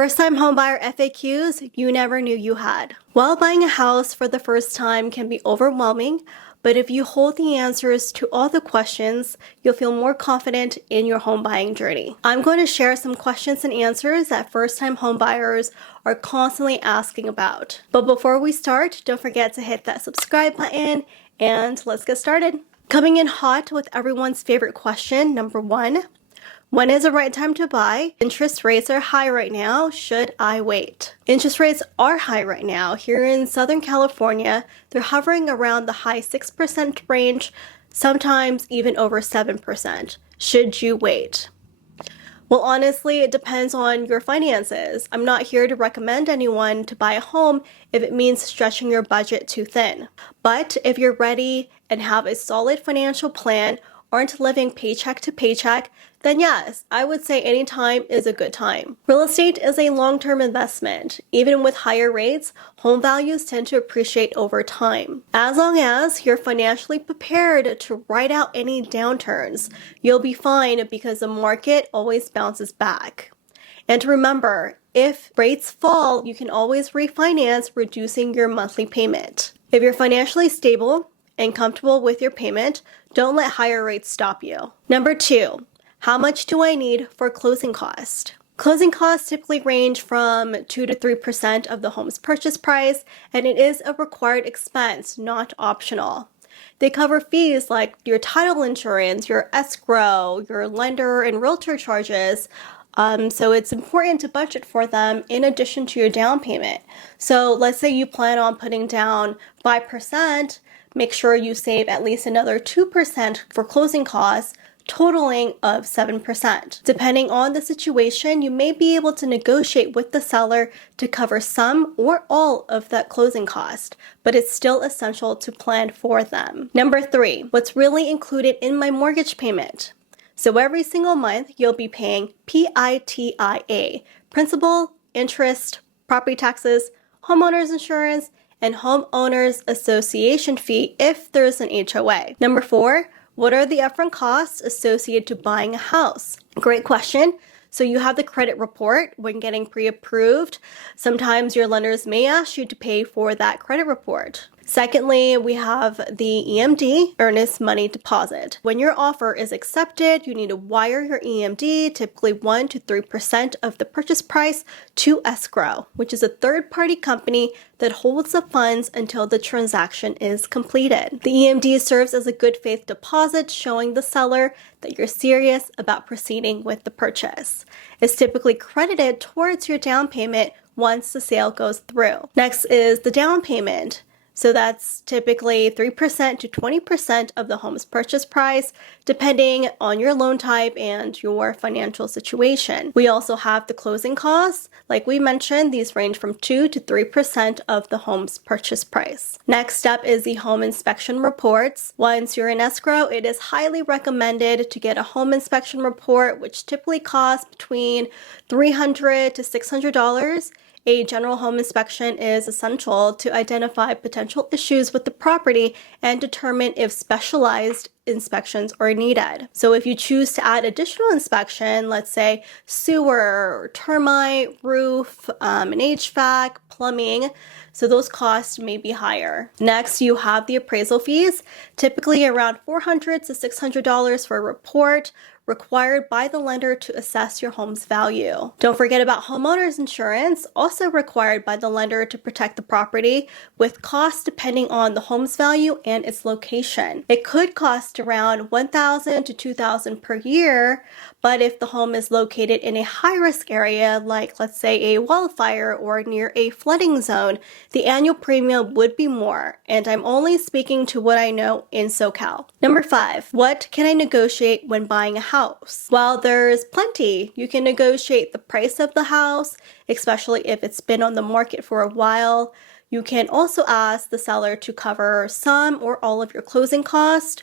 First-time homebuyer FAQs you never knew you had. While buying a house for the first time can be overwhelming, but if you hold the answers to all the questions, you'll feel more confident in your home buying journey. I'm going to share some questions and answers that first-time homebuyers are constantly asking about. But before we start, don't forget to hit that subscribe button and let's get started. Coming in hot with everyone's favorite question, number 1. When is the right time to buy? Interest rates are high right now. Should I wait? Interest rates are high right now. Here in Southern California, they're hovering around the high 6% range, sometimes even over 7%. Should you wait? Well, honestly, it depends on your finances. I'm not here to recommend anyone to buy a home if it means stretching your budget too thin. But if you're ready and have a solid financial plan, aren't living paycheck to paycheck, then yes, I would say any time is a good time. Real estate is a long-term investment. Even with higher rates, home values tend to appreciate over time. As long as you're financially prepared to ride out any downturns, you'll be fine because the market always bounces back. And remember, if rates fall, you can always refinance, reducing your monthly payment. If you're financially stable and comfortable with your payment, don't let higher rates stop you. Number 2, how much do I need for closing cost? Closing costs typically range from 2 to 3% of the home's purchase price, and it is a required expense, not optional. They cover fees like your title insurance, your escrow, your lender and realtor charges, so it's important to budget for them in addition to your down payment. So let's say you plan on putting down 5%, make sure you save at least another 2% for closing costs, totaling of 7%. Depending on the situation, you may be able to negotiate with the seller to cover some or all of that closing cost, but it's still essential to plan for them. Number 3, what's really included in my mortgage payment? So every single month, you'll be paying PITIA, principal, interest, property taxes, homeowners insurance, and homeowners association fee if there's an HOA. Number 4, what are the upfront costs associated to buying a house? Great question. So you have the credit report when getting pre-approved. Sometimes your lenders may ask you to pay for that credit report. Secondly, we have the EMD, earnest money deposit. When your offer is accepted, you need to wire your EMD, typically 1 to 3% of the purchase price, to escrow, which is a third-party company that holds the funds until the transaction is completed. The EMD serves as a good faith deposit, showing the seller that you're serious about proceeding with the purchase. It's typically credited towards your down payment once the sale goes through. Next is the down payment. So that's typically 3% to 20% of the home's purchase price, depending on your loan type and your financial situation. We also have the closing costs. Like we mentioned, these range from 2 to 3% of the home's purchase price. Next up is the home inspection reports. Once you're in escrow, it is highly recommended to get a home inspection report, which typically costs between $300 to $600. A general home inspection is essential to identify potential issues with the property and determine if specialized inspections are needed. So if you choose to add additional inspection, let's say sewer, termite, roof, an HVAC, plumbing, so those costs may be higher. Next, you have the appraisal fees, typically around $400 to $600 for a report, required by the lender to assess your home's value. Don't forget about homeowners insurance, also required by the lender to protect the property, with costs depending on the home's value and its location. It could cost around $1,000 to $2,000 per year, but if the home is located in a high-risk area, like let's say a wildfire or near a flooding zone, the annual premium would be more, and I'm only speaking to what I know in SoCal. Number 5, what can I negotiate when buying a house? Well, there's plenty. You can negotiate the price of the house, especially if it's been on the market for a while. You can also ask the seller to cover some or all of your closing costs,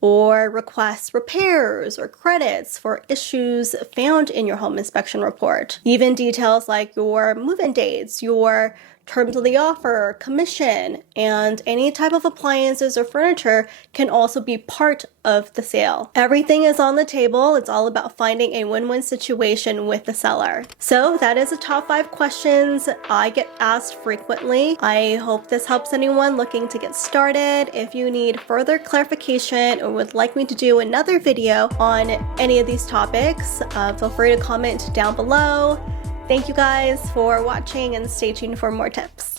or request repairs or credits for issues found in your home inspection report. Even details like your move-in dates, your terms of the offer, commission, and any type of appliances or furniture can also be part of the sale. Everything is on the table. It's all about finding a win-win situation with the seller. So that is the top 5 questions I get asked frequently. I hope this helps anyone looking to get started. If you need further clarification or would like me to do another video on any of these topics, feel free to comment down below. Thank you guys for watching and stay tuned for more tips.